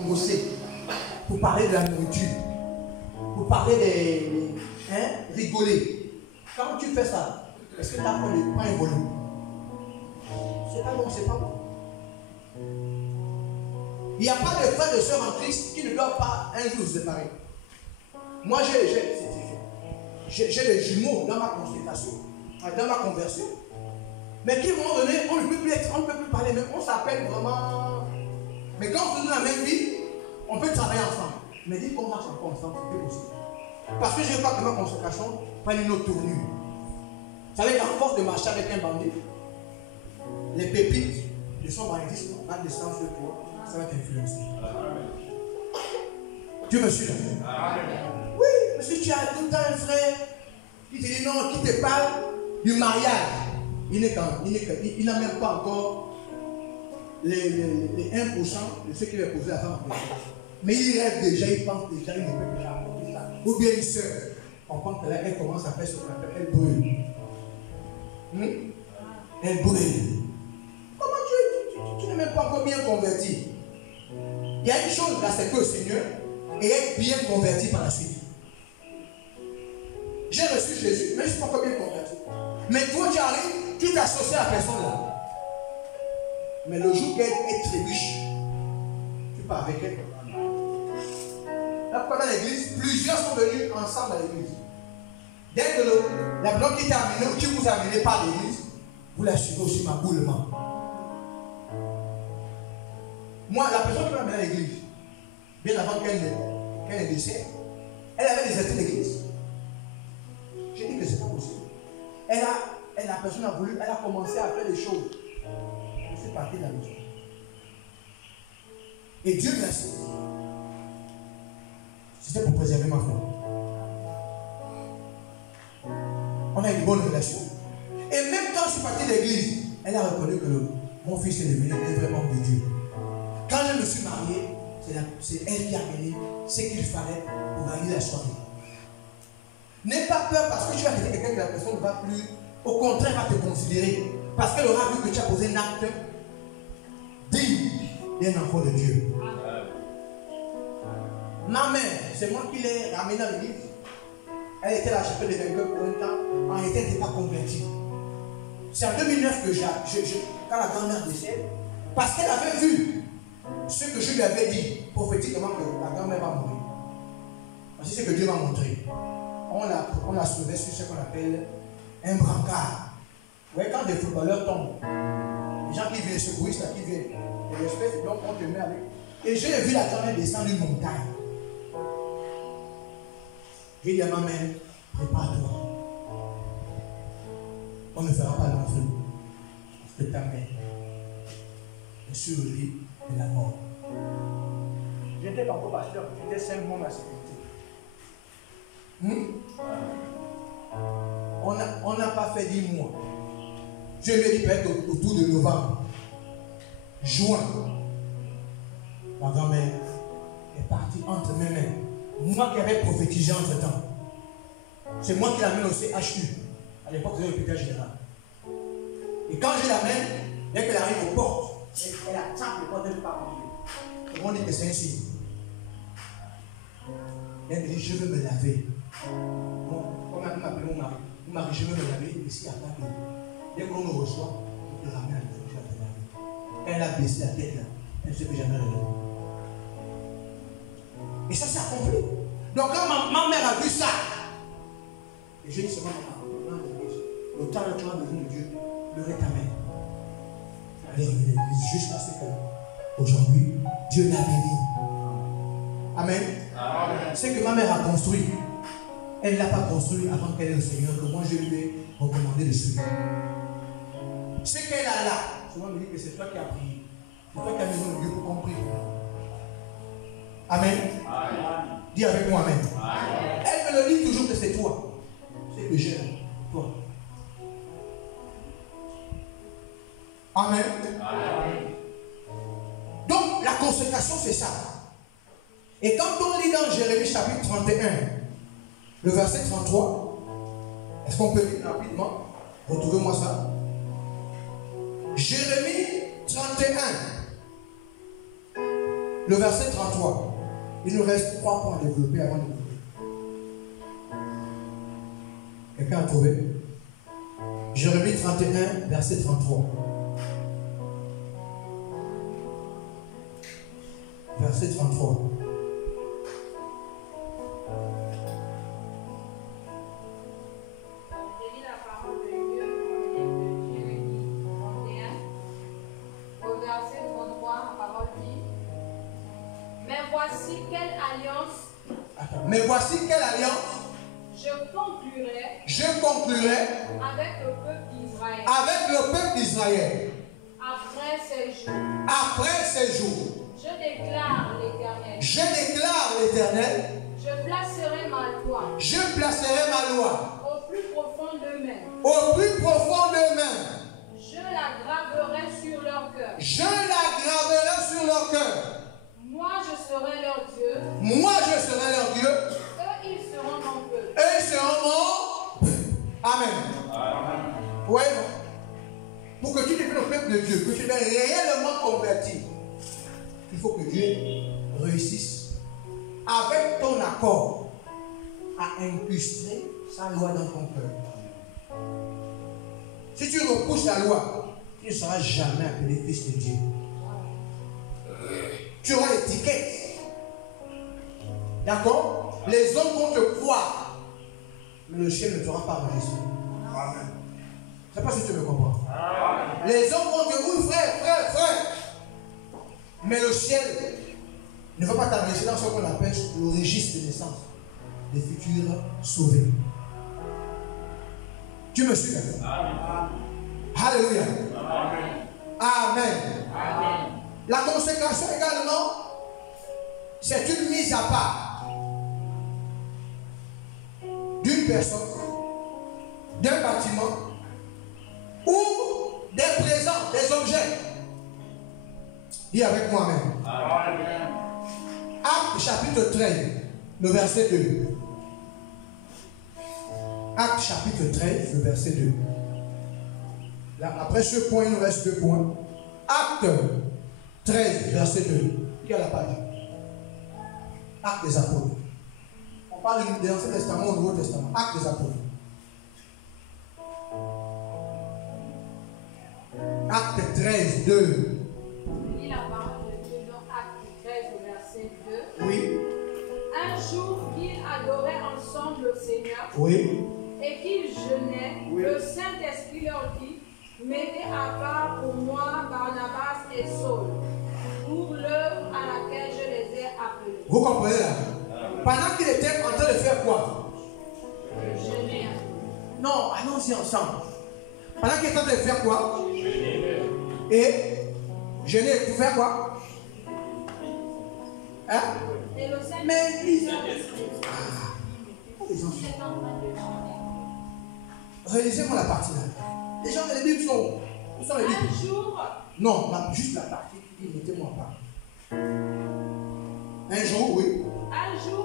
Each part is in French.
bosser, pour parler de la nourriture, pour parler rigoler. Quand tu fais ça, est-ce que tu as pas un volume? C'est pas bon, c'est pas bon. Il n'y a pas de frères et de sœurs en Christ qui ne doivent pas un jour se séparer. Moi, j'ai des jumeaux dans ma consultation, dans ma conversion. Mais qui, à un moment donné, on ne peut plus parler, même on s'appelle vraiment. Mais quand on est dans la même vie, on peut travailler ensemble. Mais dit qu'on marche encore ensemble, c'est plus possible. Parce que je ne veux pas que ma consécration prenne une autre tournure. Vous savez qu'à force de marcher avec un bandit, les pépites de son banditisme vont descendre sur toi, ça va t'influencer. Dieu me suit. Oui, parce que tu as tout le temps un frère qui te dit non, qui te parle du mariage. Il n'a même pas encore les 1% de ce qu'il va poser à femme. Mais il rêve déjà, il pense déjà, il ne peut déjà apporter ça. Ou bien une soeur, on pense que là, elle commence à faire ce qu'on appelle, elle brûle. Elle brûle. Comment tu n'es même pas encore bien converti? Il y a une chose là, c'est que le Seigneur et être bien converti par la suite. J'ai reçu Jésus, mais je ne suis pas encore bien converti. Mais toi, tu arrives, tu t'associes à la personne là. Mais le jour qu'elle trébuche, tu pars avec elle. Là, pourquoi dans l'église, plusieurs sont venus ensemble à l'église. Dès que la personne qui t'a amené ou qui vous a amené par l'église, vous la suivez aussi magoulement. Moi, la personne qui m'a amené à l'église, bien avant qu'elle ne décède, elle avait déserté l'église. J'ai dit que c'est pas possible. La personne a voulu, elle a commencé à faire des choses. Je suis parti de la maison. Et Dieu merci. C'était pour préserver ma foi. On a une bonne relation. Et même quand je suis parti de l'église, elle a reconnu que mon fils est devenu un vrai homme de Dieu. Quand je me suis marié, c'est elle qui a mené ce qu'il fallait pour gagner la soirée. N'aie pas peur parce que tu vas quitter quelqu'un que la personne ne va plus. Au contraire, va te considérer. Parce qu'elle aura vu que tu as posé un acte digne d'un enfant de Dieu. Ma mère, c'est moi qui l'ai ramenée dans l'église. Elle était la chapelle des vainqueurs pour longtemps. En réalité, elle n'était pas convertie. C'est en 2009 que quand la grand-mère décède, parce qu'elle avait vu ce que je lui avais dit prophétiquement que la grand-mère va mourir. Voici ce que Dieu m'a montré. On l'a sauvé sur ce qu'on appelle un brancard. Vous voyez, quand des footballeurs tombent, les gens qui viennent, secouristes là, qui viennent, les espèces, donc on te met avec. Et j'ai vu la grand-mère descendre une montagne. J'ai dit à ma mère, prépare-toi. On ne fera pas long feu. Parce que ta mère est sur le lit de la mort. Je n'étais pas encore pasteur, j'étais simplement ma sécurité. On n'a pas fait 10 mois. Je lui ai dit peut-être autour de novembre. Juin. Ma grand-mère est partie entre mes mains. Moi qui avais prophétisé entre temps. C'est moi qui l'amène au CHU. À l'époque, c'était l'hôpital général. Et quand je l'amène, dès qu'elle arrive aux portes, elle attend les portes, elle ne peut pas rentrer. Tout le monde dit que c'est un signe. Elle me dit, je veux me laver. Bon, comme elle m'appelle mon mari. Mon mari, je veux me laver. Et s'il n'y a pas d'eau, dès qu'on nous reçoit, on te ramène à la maison, tu vas te laver. Quand elle a baissé la tête là, elle ne se fait jamais relever. Et ça s'est accompli. Donc quand ma mère a vu ça, et je dis seulement maman, le temps où tu as besoin de Dieu, levez ta main. Allez revenir à l'église jusqu'à ce que aujourd'hui, Dieu l'a béni. Amen. Ce que ma mère a construit, elle ne l'a pas construit avant qu'elle ait le Seigneur, que moi je lui ai recommandé de suivre. Ce qu'elle a là, souvent me dit que c'est toi qui as prié. C'est toi qui as besoin de Dieu pour compris. Amen. Dis avec moi Amen. Elle me le dit toujours que c'est toi. C'est que j'aime. Toi. Amen. Donc la consécration c'est ça. Et quand on lit dans Jérémie chapitre 31, le verset 33, est-ce qu'on peut lire rapidement? Retrouvez-moi ça. Jérémie 31. Le verset 33. Il nous reste 3 points à développer avant de développer. Quelqu'un a trouvé? Jérémie 31, verset 33. Verset 33. J'ai lu la parole de Dieu dans le livre de Jérémie 31. Au verset 33, la parole dit: Mais voici quelle alliance. Mais voici quelle alliance Je conclurai avec le peuple d'Israël après ces jours. après ces jours. Je déclare l'Éternel. Je placerai ma loi au plus profond d'eux-mêmes. Je la graverai sur leur cœur. Moi, je serai leur Dieu. Eux, ils seront mon peuple. Amen. Ouais. Pour que tu deviennes le peuple de Dieu, que tu deviennes réellement converti, il faut que Dieu réussisse avec ton accord à incruster sa loi dans ton cœur. Si tu repousses la loi, tu ne seras jamais appelé fils de Dieu. Tu auras l'étiquette. D'accord? Les hommes vont te croire, mais le ciel ne t'aura pas enregistré. Je ne sais pas si tu me comprends. Les hommes vont te dire: oui, frère. Mais le ciel ne va pas t'enregistrer dans ce qu'on appelle le registre de naissance des futurs sauvés. Tu me suis d'accord? Alléluia. Amen. La consécration également, c'est une mise à part d'une personne, d'un bâtiment ou des présents, des objets. Dis avec moi-même. Acte chapitre 13, le verset 2. Acte chapitre 13, le verset 2. Là, après ce point, il nous reste 2 points. Acte 13, verset 2. Qui a la page? Acte des apôtres. On parle de l'Ancien Testament au Nouveau Testament. Acte des apôtres. Acte 13, 2. Je lis la parole de Dieu dans Acte 13, verset 2. Oui. Un jour qu'ils adoraient ensemble le Seigneur Oui. et qu'ils jeûnaient, Oui. le Saint-Esprit leur dit: Mettez à part pour moi Barnabas et Saul pour l'œuvre à laquelle je les ai appelés. Vous comprenez là? Pendant qu'il était en train de faire quoi? Jeûner. Non, allons-y ensemble. Pendant qu'il était en train de faire quoi? Et jeûner pour faire quoi? Hein? Et le Saint-Esprit Mais les les enfants, il est en train de jeûner. réalisez-moi la partie là. Les gens de la Bible sont. Où sont les Bibles? Un jour, Non, juste la partie. Mettez-moi pas. Un jour, oui. un jour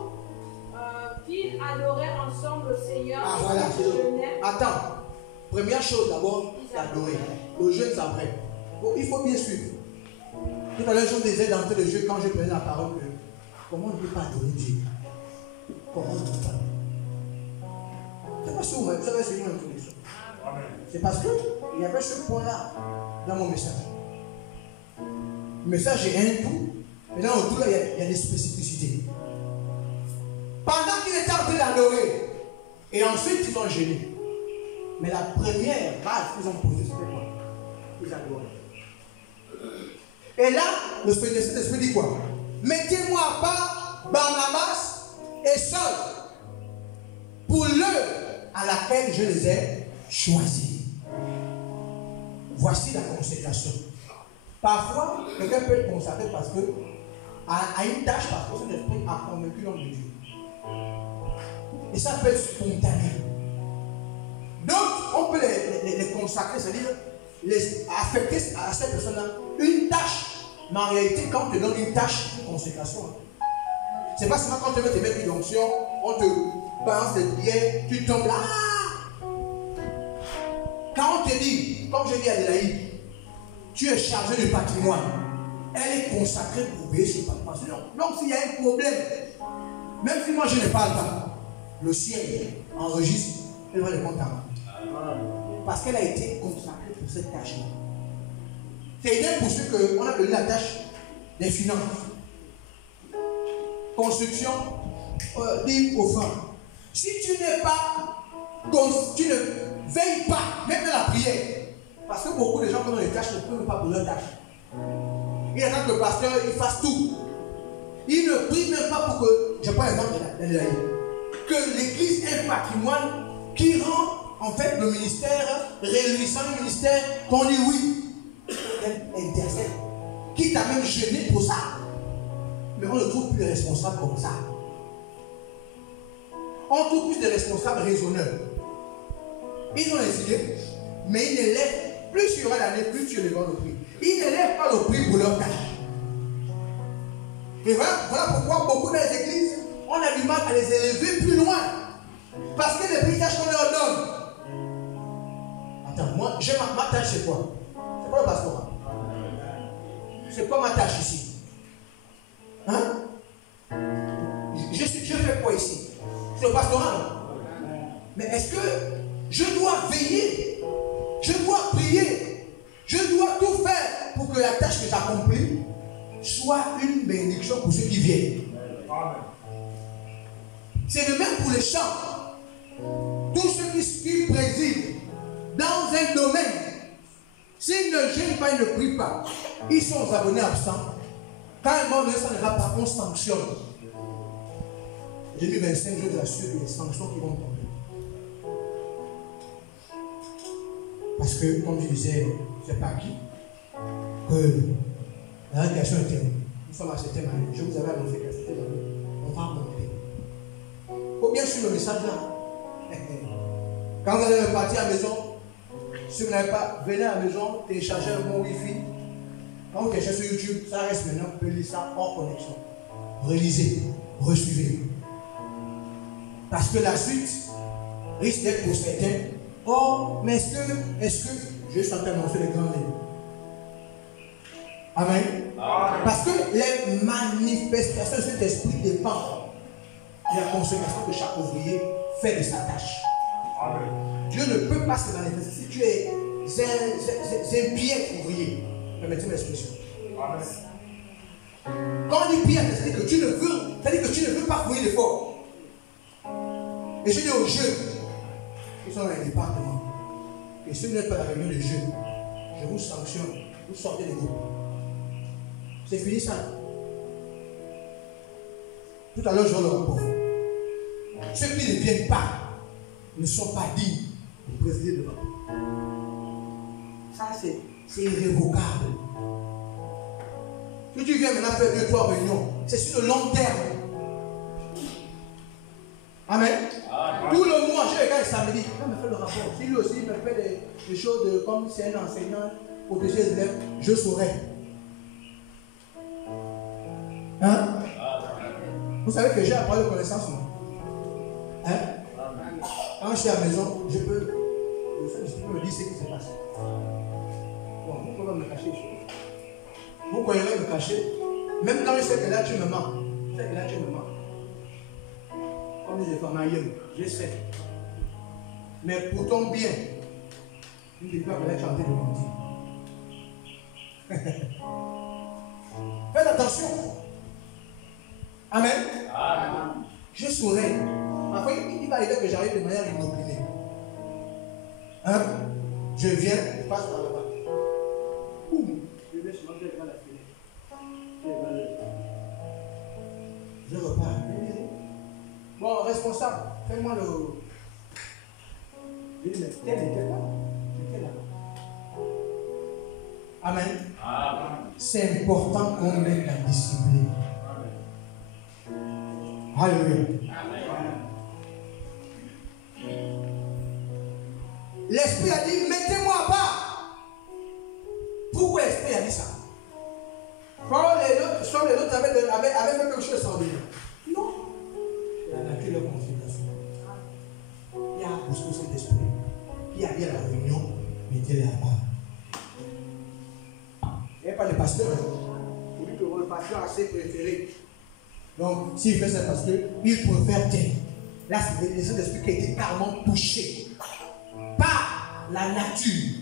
qu'ils adoraient ensemble le Seigneur Ah et voilà. qu'ils jeûnaient. Attends. Première chose d'abord, l'adorer. Le jeûne, c'est après. Bon, il faut bien suivre. Tout à l'heure, je me disais d'entrer le jeu quand je prenais la parole que comment on ne peut pas adorer Dieu? Comment on ne peut pas? C'est pas sûr, vous avez suivi mon introduction. C'est parce qu'il y avait ce point-là dans mon message. Le message est un tout, mais dans le tout, là, il y a des spécificités. Pendant qu'il était en train d'adorer, et ensuite ils ont gêné. Mais la première base qu'ils ont posée, c'était quoi? Ils adoraient. Et là, le Saint-Esprit dit quoi? Mettez-moi à part Barnabas et Saul pour l'œuvre à laquelle je les ai choisis. Voici la consécration. Parfois, quelqu'un peut être consacré parce que à une tâche, parce que son esprit a convaincu l'homme de Dieu. Et ça peut être spontané. Donc, on peut les consacrer, c'est-à-dire les affecter à cette personne-là une tâche. Mais en réalité, quand on te donne une tâche, c'est une consécration. C'est pas seulement quand tu veux te mettre une onction, on te balance des billets, tu tombes là. Quand on te dit, comme je dis à Adélaïde, tu es chargé du patrimoine. elle est consacrée pour veiller sur le pasteur. Donc s'il y a un problème, même si moi je ne parle pas, le ciel enregistre, elle va le compte à moi. Parce qu'elle a été consacrée pour cette tâche-là. C'est idem pour ceux qu'on a donné la tâche des finances. Construction, dîme, offrande. Si tu n'es pas, tu ne veilles pas, même dans la prière, parce que beaucoup de gens qui ont les tâches ne peuvent pas pour leur tâche. Il attend que le pasteur il fasse tout. Il ne prie même pas pour que, je prends l'exemple de la que l'église ait un patrimoine qui rend en fait le ministère réunissant le ministère qu'on dit oui. Elle intercède. Qui t'a même gêné pour ça. Mais on ne trouve plus de responsables comme ça. On trouve plus de responsables raisonneurs. Ils ont les idées, mais ils ne lèvent plus sur l'année, plus sur les vents de prix. Ils ne lèvent pas le prix pour leur tâche. Et voilà pourquoi beaucoup dans les églises, on a du mal à les élever plus loin. Parce que les tâches qu'on leur donne. Attends, moi, j'ai ma tâche, c'est quoi? C'est quoi le pastorat? C'est quoi ma tâche ici? Hein? Je fais quoi ici? C'est le pastorat. Mais est-ce que je dois veiller? Je dois prier? Je dois tout faire pour que la tâche que j'accomplis soit une bénédiction pour ceux qui viennent. C'est le même pour les chants. Tous ceux qui président dans un domaine, s'ils ne gênent pas, ils ne prient pas, ils sont aux abonnés absents. Quand un moment donné, ça ne va pas, on sanctionne. 2025, je vous assure, il y a des sanctions qui vont tomber. Parce que, comme je disais, c'est pas qui que la régulation est terminée. Nous sommes à cette année. Je vous avais annoncé qu'à cette année, on va monter. Il faut bien suivre le message là. Quand vous allez repartir à la maison, si vous n'avez pas, venez à la maison, téléchargez un bon Wi-Fi. Quand vous téléchargez sur YouTube, ça reste maintenant, vous pouvez lire ça hors connexion. Relisez, resuivez. Parce que la suite risque d'être pour certains. Oh, mais est-ce que je suis en train d'annoncer les grands livres? Amen. Amen. Parce que les manifestations de cet esprit dépendent de la consécration que chaque ouvrier fait de sa tâche. Amen. Dieu ne peut pas se manifester si tu es un piètre ouvrier. Permettez-moi l'expression. Quand on dit piètre, c'est-à-dire que tu ne veux pas fouiller l'effort. Et je dis aux jeunes qui sont dans les départements, et si vous n'êtes pas dans la réunion des jeunes, je vous sanctionne, vous sortez des groupes. C'est fini ça. Tout à l'heure, je vois le rapport. Ceux qui ne viennent pas ne sont pas dignes de présider devant. Ça, c'est irrévocable. Si tu viens maintenant faire 2-3 réunions, c'est sur le long terme. Amen. Tout le mois, je regarde samedi. Il me fait le rapport. Si lui aussi me fait des choses comme c'est un enseignant, protéger les élèves, je saurais. Hein? Vous savez que j'ai appris de connaissance, moi. Hein? Quand je suis à la maison, je peux me dire ce qui se passe. Bon, vous pouvez me cacher. Vous pouvez me cacher. Même quand je sais que là tu me mens. Je sais que là tu me mens. Comme je fais ma gueule, je sais. Mais pour ton bien, je ne dis pas que là tu es en train de mentir. Faites attention. Amen. Amen. Je saurais. Parfois, il va arriver que j'arrive de manière inopinée. Hein? Je viens, je passe par là-bas. Boum. Je vais sur je regarde la fenêtre. Je repars. Bon, responsable, fais-moi le. Je dis, mais tel était là. J'étais là. Amen. Amen. C'est important qu'on mette la discipline. Alléluia. L'Esprit a dit, mettez-moi à part. Pourquoi l'Esprit a dit ça? Quand les autres avaient fait quelque chose sans dire. Non. Il a naqué leur consultation. Il a poussé cet esprit. Qui a dit à la réunion, mettez-les à part. Il n'y a pas de pasteur. passé préféré. Donc, s'il fait ça parce qu'il préfère taire. Là, c'est les esprits qui ont été carrément touchés par la nature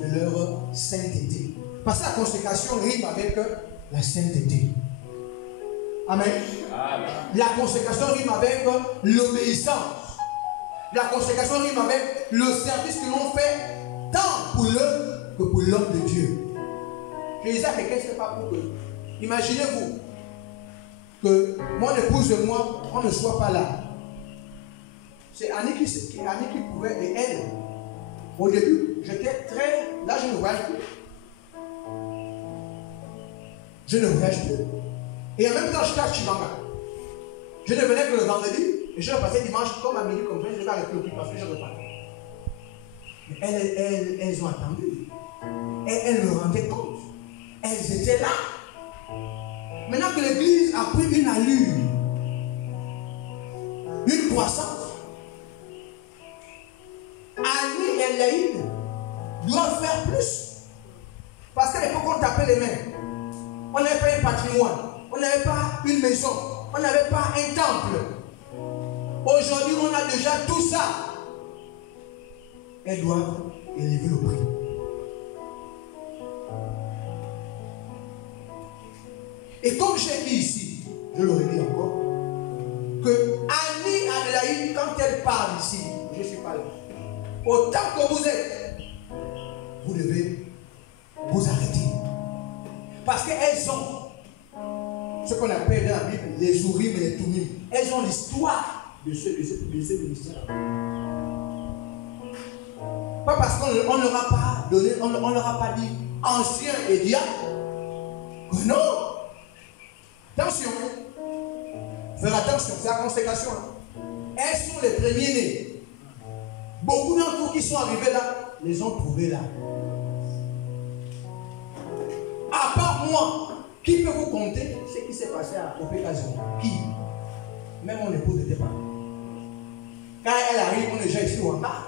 de leur sainteté. Parce que la consécration rime avec la sainteté. Amen. Amen. La consécration rime avec l'obéissance. La consécration rime avec le service que l'on fait tant pour l'homme que pour l'homme de Dieu. Je disais à quelqu'un, ce n'est pas pour que. Imaginez-vous que mon épouse et moi, on ne soit pas là. C'est Annie qui pouvait, et elle, au début, j'étais très. Là, je ne voyage plus. Je ne voyage plus. Et en même temps, j'étais à Chibanga. Je ne venais que le vendredi, et je repassais dimanche, comme à midi, comme ça, je vais arrêter le prix parce que je repars. Mais elles ont attendu. Elles me rendaient compte. Elles étaient là. Maintenant que l'église a pris une allure, une croissance, Annie et Laïd doivent faire plus. Parce qu'à l'époque, on tapait les mains. On n'avait pas un patrimoine. On n'avait pas une maison. On n'avait pas un temple. Aujourd'hui, on a déjà tout ça. Elles doivent élever le prix. Et comme j'ai dit ici, je le redis encore, que Annie Adelaïde, quand elle parle ici, je suis pas là. Autant que vous êtes, vous devez vous arrêter. Parce qu'elles ont ce qu'on appelle dans la Bible les Urim et les Tumim. Elles ont l'histoire de ce ministère. Pas parce qu'on ne leur a pas donné, on ne leur a pas dit ancien et diable. Que non. Attention. Faire attention, c'est la consécration. Elles sont les premiers-nés. Beaucoup d'entre vous qui sont arrivés là, les ont trouvés là. À part moi, qui peut vous compter ce qui s'est passé au Pégason? Qui? Même mon épouse n'était pas. Quand elle arrive, on est déjà ici au bas.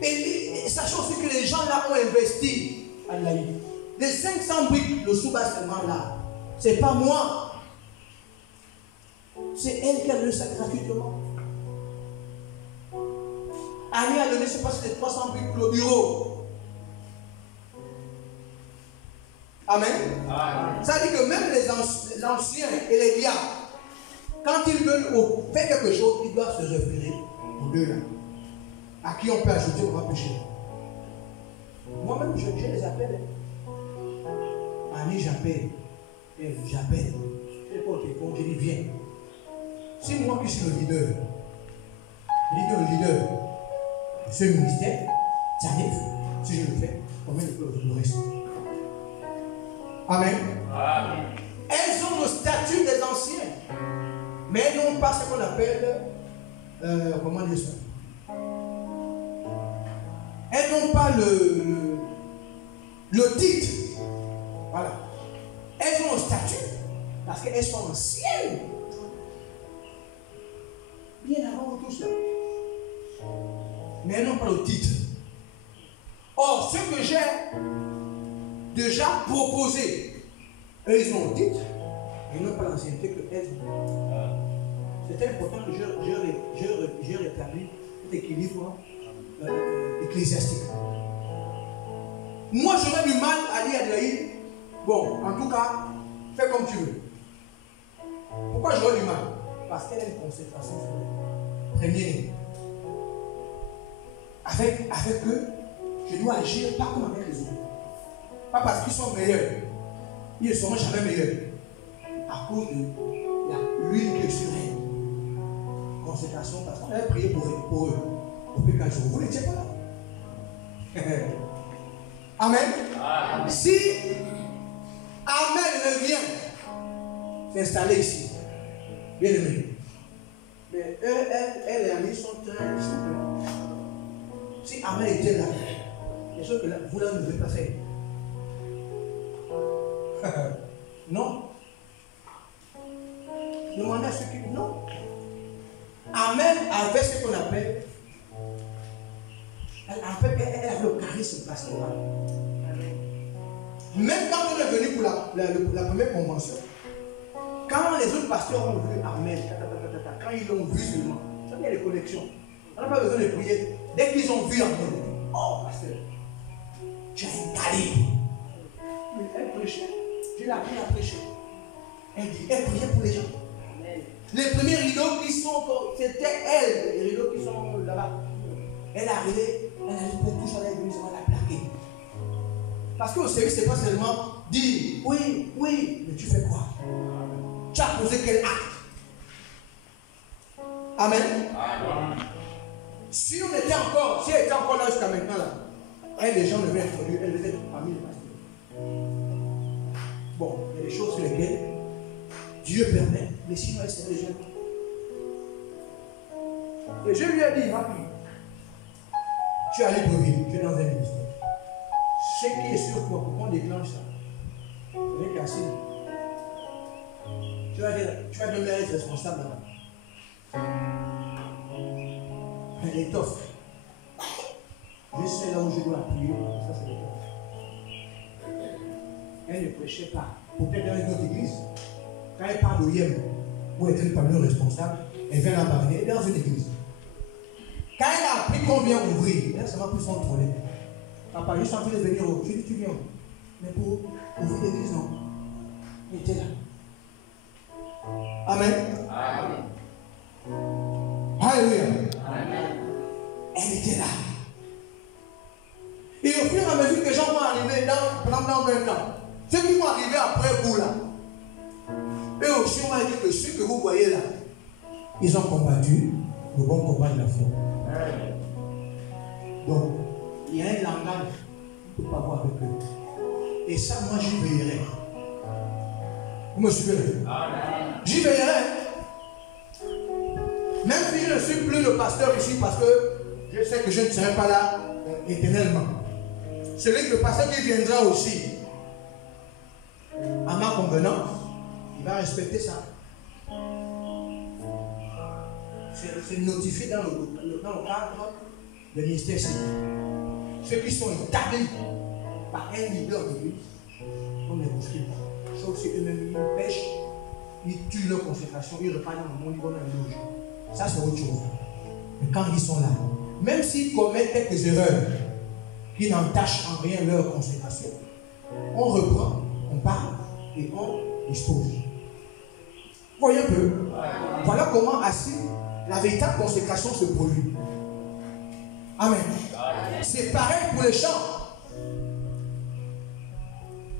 Et sachant aussi que les gens là ont investi à la vie. Les 500 briques, le sous-bassement là, c'est pas moi. C'est elle qui a donné ça gratuitement. Annie a donné, je ne sais pas si c'est 300 briques pour le bureau. Amen. Amen. Ça dit que même les anciens et les diables, quand ils veulent faire quelque chose, ils doivent se référer aux deux là. À qui on peut ajouter, on va pécher. Moi-même, je les appelle. Annie, j'appelle. J'appelle. Je dis, viens. C'est moi qui suis le leader. Le leader de ce ministère, ça arrive. Si je le fais, combien de fois le reste? Amen. Amen. Elles ont le statut des anciens, mais elles n'ont pas ce qu'on appelle, comment dire ça? Elles n'ont pas le titre. Voilà. Elles ont un statut parce qu'elles sont anciennes. Bien avant tout ça. Mais elles n'ont pas le titre. Or, ce que j'ai déjà proposé, eux, ils ont le titre, ils n'ont pas l'ancienneté que elles ont. C'est important que je rétablis cet équilibre ecclésiastique. Moi, j'aurais du mal à dire à Adelaïde, bon, en tout cas, fais comme tu veux. Pourquoi j'aurais du mal? Parce qu'elle a une concentration sur le premier. Avec eux, je dois agir pas comme avec les autres. Pas parce qu'ils sont meilleurs. Ils ne seront jamais meilleurs. À cause de l'huile qui est sur elle. Consécration, parce qu'on avait prié pour eux. Au Pégason. Vous n'étiez pas là. Amen. Amen. Si Amen revient s'installer ici, bien aimé. Mais elles et Annie sont très simples. Si Amen était là, les choses que là, vous là, ne devez pas faire. Non. Demandez à ceux qui... Non. Amen avait ce qu'on appelle... Elle avait le charisme pastoral. Même quand on est venu pour la première convention, quand les autres pasteurs ont vu Amen, quand ils l'ont vu seulement, ça fait les connexions. On n'a pas besoin de prier. Dès qu'ils ont vu Amen, oh pasteur, tu as un calibre. Elle prêchait, je l'ai appris à prêcher. Elle dit, elle priait pour les gens. Les premiers rideaux qui sont, c'était elle, les rideaux qui sont là-bas. Elle est arrivée, elle a dit, pour toucher à l'église, on va la plaquer. Parce qu'au service, ce n'est pas seulement dire, oui, oui, mais tu fais quoi? Tu as posé quel acte? Amen. Amen. Si elle était encore là jusqu'à maintenant, là, elle, les gens devaient introduire, elle devait être parmi les pasteurs. Bon, il y a des choses sur lesquelles Dieu permet, mais sinon elle serait déjà. Et je lui ai dit, ma fille, tu es à Libreville, tu es dans un ministère. Ce qui est sûr pour qu'on déclenche ça, c'est cassé. Tu vas devenir être responsable là-bas. Elle étoffe. Je sais là où je dois appuyer, ça c'est l'étoffe. Elle ne prêchait pas. Peut-être dans une autre église. Quand elle parle d'Oyem, où était le parmi responsable, elle vient la mariner dans une église. Quand elle a appris qu'on vient ouvrir, elle s'est pris son trolley. Papa, je suis en train de venir au. Je dis, tu viens où? Mais pour ouvrir l'église, non. Elle était là. Amen. Amen. Alléluia. Amen. Elle était là. Et au fur et à mesure que les gens vont arriver dans 20 ans, ceux qui vont arriver après vous là, eux aussi on va dire que ceux que vous voyez là, ils ont combattu le bon combat de la foi. Donc, il y a un langage qu'on ne peut pas voir avec eux. Et ça, moi, j'y veillerai. Vous me suivez? J'y veillerai. Même si je ne suis plus le pasteur ici, parce que je sais que je ne serai pas là éternellement. Celui le pasteur qui viendra aussi, à ma convenance, il va respecter ça. C'est notifié dans le cadre du ministère civil. Ceux qui sont établis par un leader de l'église, on ne les bouscule pas. Sauf si eux-mêmes ils pêchent, ils tuent leur consécration, ils repartent dans le monde, ils vont dans les loges. Ça c'est autre chose. Mais quand ils sont là, même s'ils commettent quelques erreurs qui n'entachent en rien leur consécration, on reprend, on parle et on dispose. Voyez un peu. Voilà comment ainsi la véritable consécration se produit. Amen. C'est pareil pour les chants.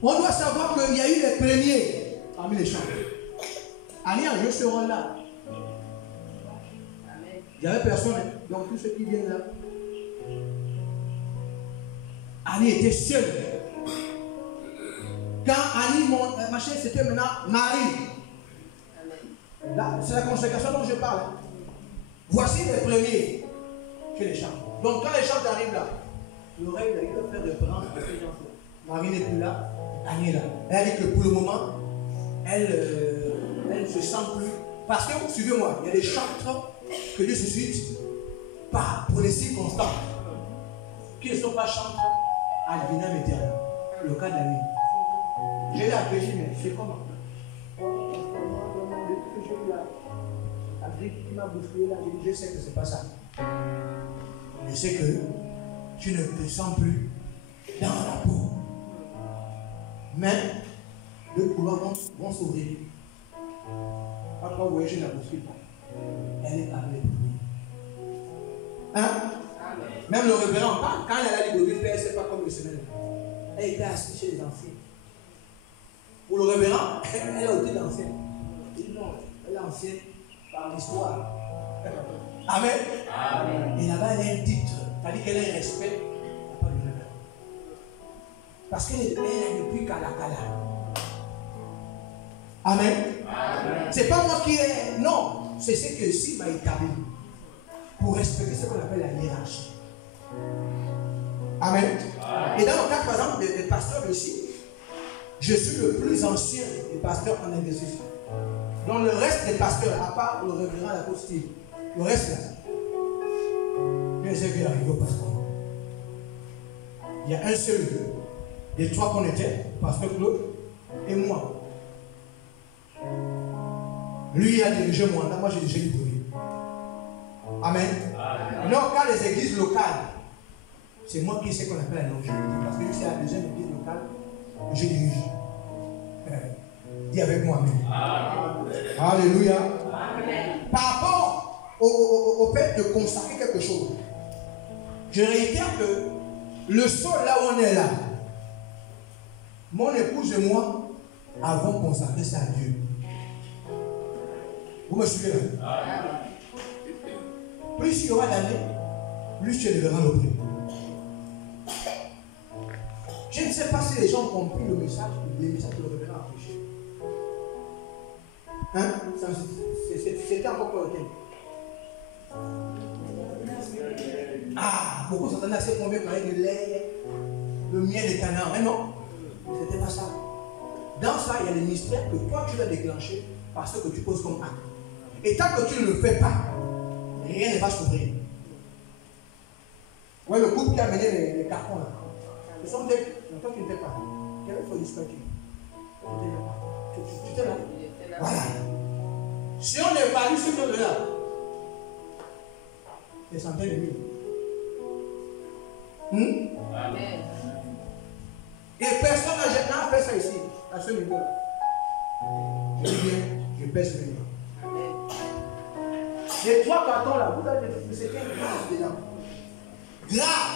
On doit savoir qu'il y a eu les premiers parmi les chants. Allez, je serai là. Il n'y avait personne. Donc tous ceux qui viennent là. Annie était seule. Quand Annie, ma chérie, c'était maintenant Marie. Là, c'est la consécration dont je parle. Voici les premiers chez les chants. Donc quand les chants arrivent là, l'oreille, il doit faire référence à ces gens. Marie n'est plus là, Annie est là. Elle dit que pour le moment, elle ne se sent plus. Parce que, suivez-moi, il y a des chantres que Dieu suscite pas pour les circonstances qui ne sont pas chantres à l'vinam éternel. Le cas d'Annie. Je l'ai appelé, mais c'est comment? La grippe qui m'a bousculé là, je sais que c'est pas ça. Je sais que tu ne te sens plus dans la peau. Mais deux couloirs vont s'ouvrir. Après, vous voyez, je ne la bouscule pas. Elle est parmi les premiers. Hein? Même le révérend, quand elle a la Libreville, c'est pas comme le semaine. Elle était assise chez les anciens. Pour le révérend, elle a été d'ancienne. Il dit non, elle est ancienne par l'histoire. Amen. Amen. Et là-bas, elle a un titre. C'est-à-dire qu'elle a un respect. Pas du révérend. Parce qu'elle est depuis Kala. Amen. Amen. C'est pas moi qui ai. Non, c'est ce que si m'a établi. Pour respecter ce qu'on appelle la hiérarchie. Amen. Amen. Et dans le cas, par exemple, des pasteurs ici, je suis le plus ancien des pasteurs en intercession. Donc le reste des pasteurs, à part le révérend l'apostille, le reste là, je les ai vus arriver au pasteur. Il y a un seul Les trois qu'on était, Pasteur Claude et moi. Lui, il a dirigé Mwanda, moi j'ai dirigé Libreville. Amen. Non, quand les églises locales, c'est moi qui sais qu'on appelle la longévité. Parce que c'est la deuxième église locale que je dirige. Dis avec moi, Amen. Alléluia. Amen. Par rapport au fait de consacrer quelque chose, je réitère que le sol là où on est là, mon épouse et moi avons consacré ça à Dieu. Vous me suivez là? Plus il y aura d'années, plus tu élèveras le prix. Je ne sais pas si les gens ont compris le message que le révérend a prêché. Hein? C'était encore pour lequel? Ah, beaucoup s'entendaient assez combien quand il y a de lait, le miel des canards. Mais non, c'était pas ça. Dans ça, il y a des mystères que toi tu vas déclencher parce que tu poses comme acte. Et tant que tu ne le fais pas, rien ne va s'ouvrir. Ouais, le couple qui a mené les cartons là. Ce sont des. Toi tu ne fais pas. Quel faut discuter? Tu étais là. Voilà. Si on évalue ce que là, des centaines de mille. Amen. Et personne n'a fait ça ici, à ce niveau-là. Je dis bien, je pèse le niveau. Les trois cartons là, vous avez des séquelles dedans. Grave.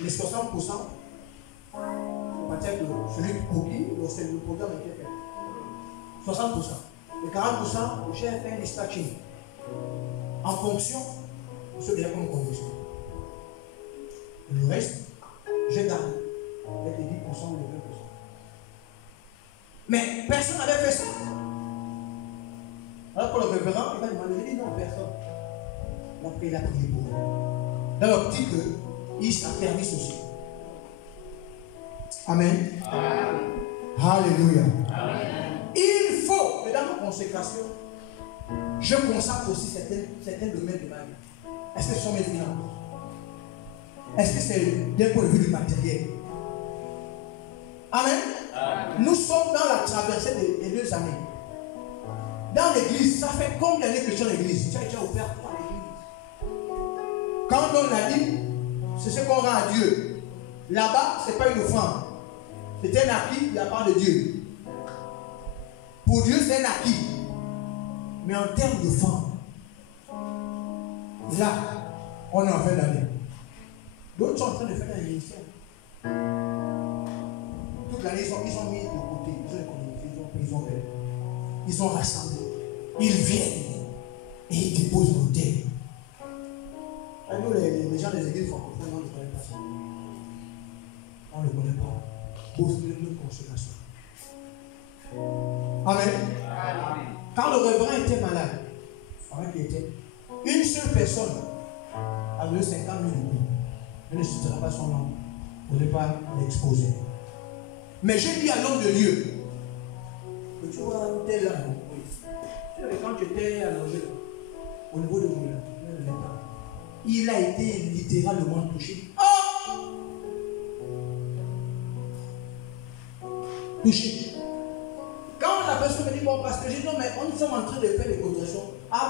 Les 60%, on va dire que celui pour qui le programme était fait. 60%. Les 40%, j'ai fait un dispatching. En fonction de ce que j'ai comme condition. Le reste, j'ai gardé avec les 10% ou les 20%. Mais personne n'avait fait ça. Alors pour le révérend, il m'a demandé, il dit non, personne. Donc il a prié pour eux. Dans l'optique qu'il s'interdise aussi. Amen. Amen. Alléluia. Amen. Il faut que dans ma consécration, je consacre aussi certains domaines de ma vie. Est-ce que ce sont mes finances? Est-ce que c'est d'un point de vue du matériel? Amen. Amen. Nous sommes dans la traversée des 2 années. Dans l'église, ça fait combien d'années que tu es dans l'église? Tu as déjà ouvert par l'église. Quand on a dit, c'est ce qu'on rend à Dieu. Là-bas, ce n'est pas une offrande. C'est un acquis de la part de Dieu. Pour Dieu, c'est un acquis. Mais en termes de femme, là, on est en fin d'année. D'autres sont en train de faire un ministère. Toute l'année, ils ont mis de côté, ils ont économisé, ils ont rassemblé. Ils viennent et ils déposent l'autel. Nous, les gens des églises francophones, on ne connaît pas ça. On ne le connaît pas. Pose notre consolation. Amen. Amen. Quand le révérend était malade, une seule personne a donné 50 000 euros. Je ne citerai pas son nom pour ne pas l'exposer. Mais j'ai dit à l'homme de Dieu que tu vois tel là. Oui. Tu sais, quand tu étais à l'angers, au niveau de Moulin, il a été littéralement touché. Oh! Touché. Quand la personne me dit, bon, parce que j'ai dit, non, mais on nous sommes en train de faire des cotisations. Ah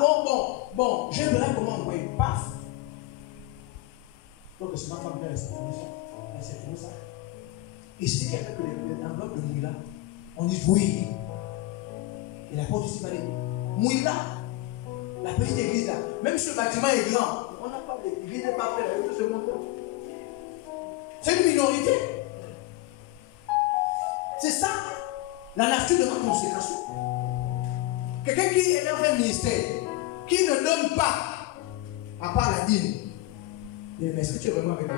bon, j'aimerais comment envoyer. Paf! Donc, c'est ma femme qui a respecté ça. Et si quelqu'un que l'enveloppe de Mouila, on dit oui. Et la porte ici va dire, Mouila, la petite église là, même si le bâtiment est grand, on n'a pas d'église, n'est pas fait avec tout ce monde. C'est une minorité. C'est ça. La nature de notre consécration. Quelqu'un qui est dans un ministère, qui ne donne pas, à part la dîme, mais est-ce que tu es vraiment avec nous?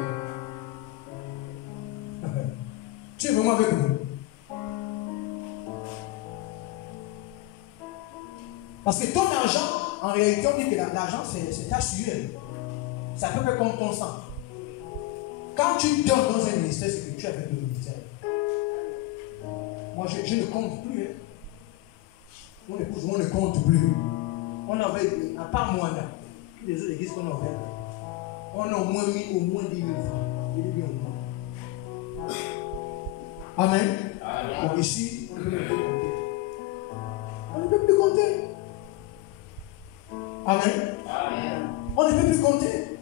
Tu es vraiment avec nous? Parce que ton argent, en réalité, on dit que l'argent, c'est ta sueur. Ça peut faire comme ton sang. Quand tu donnes dans un ministère, c'est que tu es avec le ministère. Moi, je ne compte plus. Hein. Mon épouse, moi, ne compte plus. On avait, à part moi, là, les autres églises qu'on a ouvertes, on a au moins mis au moins 10 000 francs. 10 000 au moins. Amen. Donc ici, on ne peut plus compter. On ne peut plus compter. Amen. On ne peut plus compter.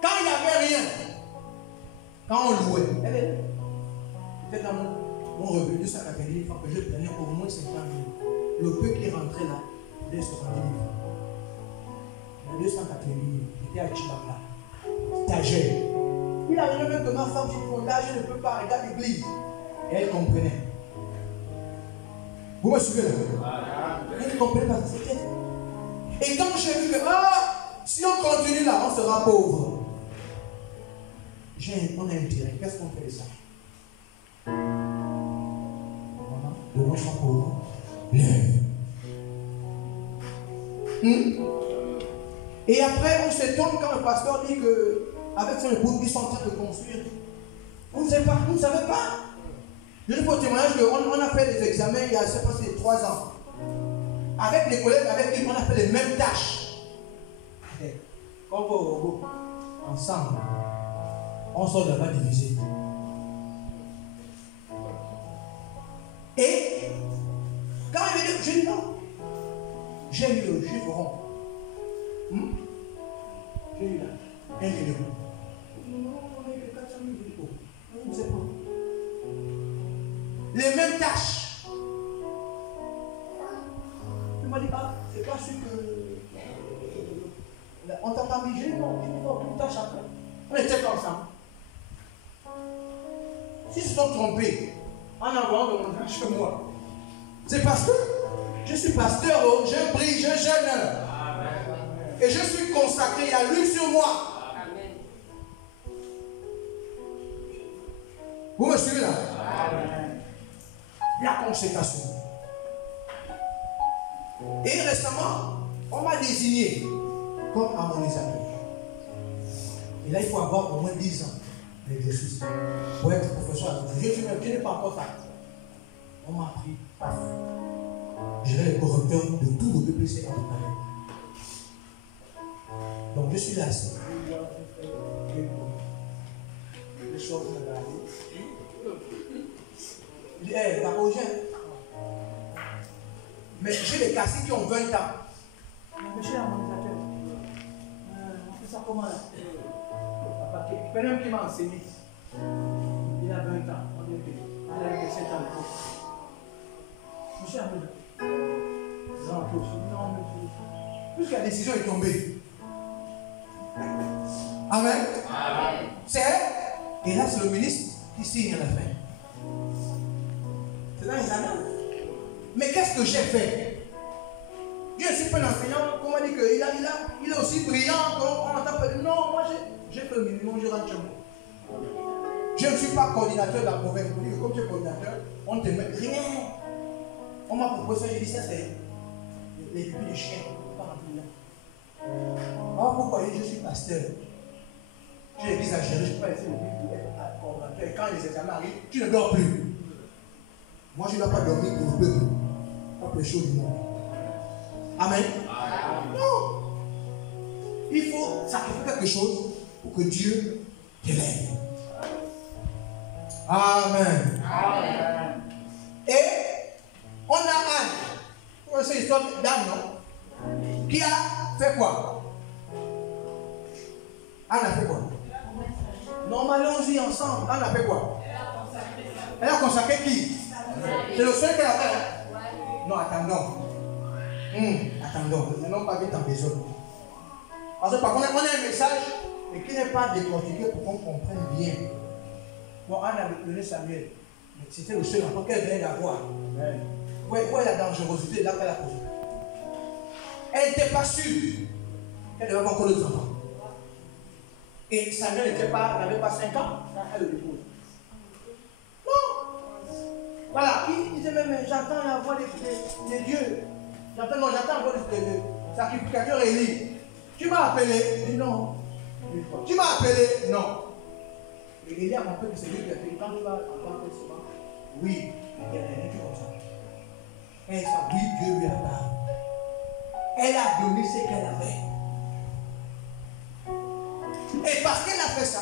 Quand il n'y avait rien, quand on louait, peut-être dans mon revenu de 180 000, il faut que je prenais au moins 50 000. Le peu qui rentrait là, c'était 70 000. 280 000, j'étais à Chibabla, stagiaire. Il arrivait même que ma femme, je dis, là, je ne peux pas regarder l'église. Et elle comprenait. Vous me suivez là? Elle comprenait parce que c'était. Et quand j'ai vu que, si on continue là, on sera pauvre. On a intérêt. Qu'est-ce qu'on fait de ça? Le monde soit pauvre. Lève. Et après, on s'étonne quand le pasteur dit qu'avec son épouse, ils sont en train de construire. On ne savait pas. Je dis pour témoignage qu'on a fait des examens il y a, je ne sais pas si 3 ans. Avec les collègues avec qui on a fait les mêmes tâches. Quand on va au robot, ensemble, on sort là-bas divisé. Et quand il veut dire, je dis non. J'ai eu le chiffre rond. J'ai eu là 1 million. Non, on a eu 400 000 euros. On ne sait pas. Les mêmes tâches. Il m'a dit, c'est pas sûr que. On t'a pas obligé, non. Il faut toute tâche après. On était comme ça. S'ils se sont trompés en envoyant de mon âge chez moi, c'est parce que je suis pasteur, je prie, je jeûne. Et je suis consacré, il y a lui sur moi. Amen. Vous me suivez là? Amen. La consécration. Et récemment, on m'a désigné comme harmonisateur. Et là, il faut avoir au moins 10 ans d'exercice pour être professeur. Je n'ai pas encore ça. On m'a appris, paf. Je vais les correcteurs de tout le PPC en Italie. Donc je suis là. Les choses la Rogène. Mais j'ai des cassés qui ont 20 ans. Monsieur l'harmonisateur, on fait ça comment là? Il y a un qui m'a enseigné. Il a 20 ans. On est payé. Il a 27 ans. Monsieur l'harmonisateur. Non, monsieur. Puisque la décision est tombée. Amen. Amen. C'est. Et là, c'est le ministre qui signe à la fin. C'est dans les annales. Mais qu'est-ce que j'ai fait? Je ne suis pas un enseignant. Comment dire qu'il est aussi brillant qu'on entend pas. Non, moi j'ai fait le minimum, je rentre chez moi. Je ne suis pas coordinateur de la province. Comme tu es coordinateur, on ne te met rien. On m'a proposé ça, j'ai dit ça, c'est les pupilles du chien. Alors pourquoi je suis pasteur? J'ai l'église à gérer, je ne peux pas laisser l'église être coordinateur. Et quand les examens arrivent, tu ne dors plus. Moi, je ne dois pas dormir pour le peuple. Pas pour les choses du monde. Amen. Non. Il faut sacrifier quelque chose pour que Dieu t'élève. Amen. Amen. Et on a Anne. Vous connaissez l'histoire d'Anne, non? Qui a fait quoi? Anne a fait quoi? Non, allons-y ensemble. Anne a fait quoi? Elle a consacré qui? C'est le seul qu'elle a fait. Non, attendons. Attendons. Ne n'allons pas vite en besoin. Parce que par contre, on a un message et qui n'est pas décortiqué pour qu'on comprenne bien. Bon, Anne a donné Samuel. C'était le seul enfant qu'elle venait d'avoir. Où est la dangerosité là qu'elle a posée? Elle n'était pas sûre qu'elle devait avoir encore d'autres enfants. Et Samuel n'avait pas 5 ans, elle le dépose. Non! Voilà, il disait même, j'entends la voix des dieux. J'entends la voix des sacrificateurs Élie. Tu m'as appelé? Il dit non. Tu m'as appelé? Non. Et Élie a compris que c'est Dieu qui a fait. Quand il va entendre souvent, oui, il y a rien qui comme ça. Elle dit, oui, Dieu lui a parlé. Elle a donné ce qu'elle avait. Et parce qu'elle a fait ça,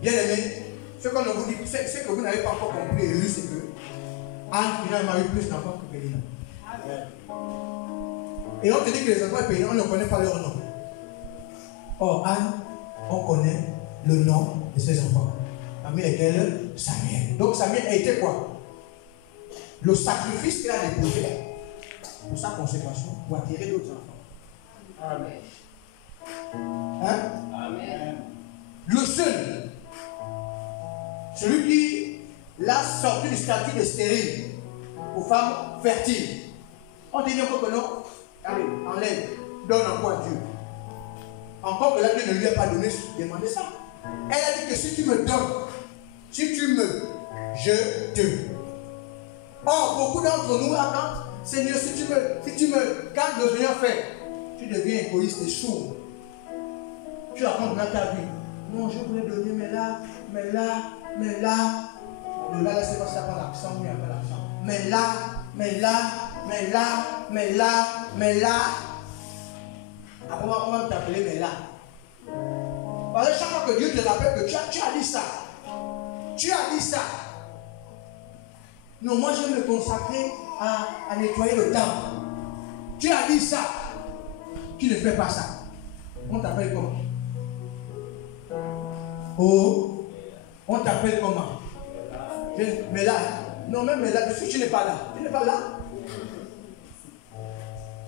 bien aimé, ce qu'on vous dit, ce que vous n'avez pas encore compris et lu, c'est que Anne finalement a eu plus d'enfants que Pélina. Et on te dit que les enfants de Pélina, on ne connaît pas leur nom. Or, Anne, on connaît le nom de ses enfants, parmi lesquels Samuel. Donc Samuel a été quoi? Le sacrifice qu'il a déposé pour sa consécration, pour attirer d'autres enfants. Amen. Hein? Amen. Le seul, celui qui l'a sorti du statut de stérile aux femmes fertiles. On te dit encore que non, allez, enlève, donne encore à Dieu. Encore que là, Dieu ne lui a pas donné, demandez ça. Elle a dit que si tu me donnes, si tu me, je te. Or, beaucoup d'entre nous attendent, Seigneur, si tu me, quand le Seigneur fait, tu deviens égoïste et sourd. Tu racontes dans ta vie. Non, je voulais donner, mais là. Le là, c'est pas ça, pas l'accent, mais pas l'accent. Mais là. Après, on va t'appeler mais là. Parce que chaque fois que Dieu te rappelle que tu as dit ça. Tu as dit ça. Non, moi je vais me consacrer à nettoyer le temple. Tu as dit ça. Tu ne fais pas ça. On t'appelle comment? Oh, on t'appelle comment? Mais là, non, même là, parce que tu n'es pas là. Tu n'es pas là.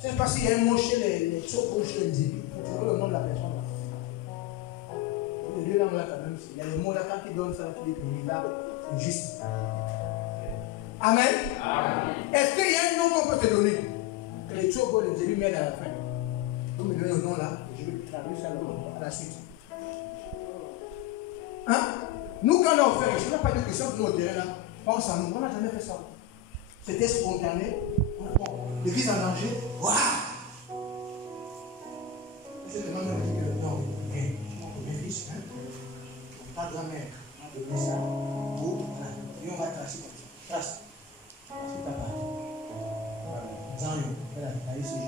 Je ne sais pas s'il y a un mot chez les Tsoko, chez les Nzébi. Vous trouvez le nom de la personne là. Les deux langues là, quand même, il y a le mot là, quand tu donnes ça, tu dis que oui, là, c'est juste. Amen. Amen. Est-ce qu'il y a un nom qu'on peut te donner? Que les Tsoko, les Nzébi mettent à la fin. Vous me donnez le nom là, je vais traduire ça à la suite. Hein? Nous, quand on a offert, je n'ai pas de question pour nous terrain là. Pense à nous, on n'a jamais fait ça. C'était spontané. L'église en danger. Waouh! Je demande à Dieu, non, bien fils, hein? Pas grand-mère, on va donner ça. Et on va tracer comme ça. Trace. C'est papa. Zanyo, elle a taillé ce jour.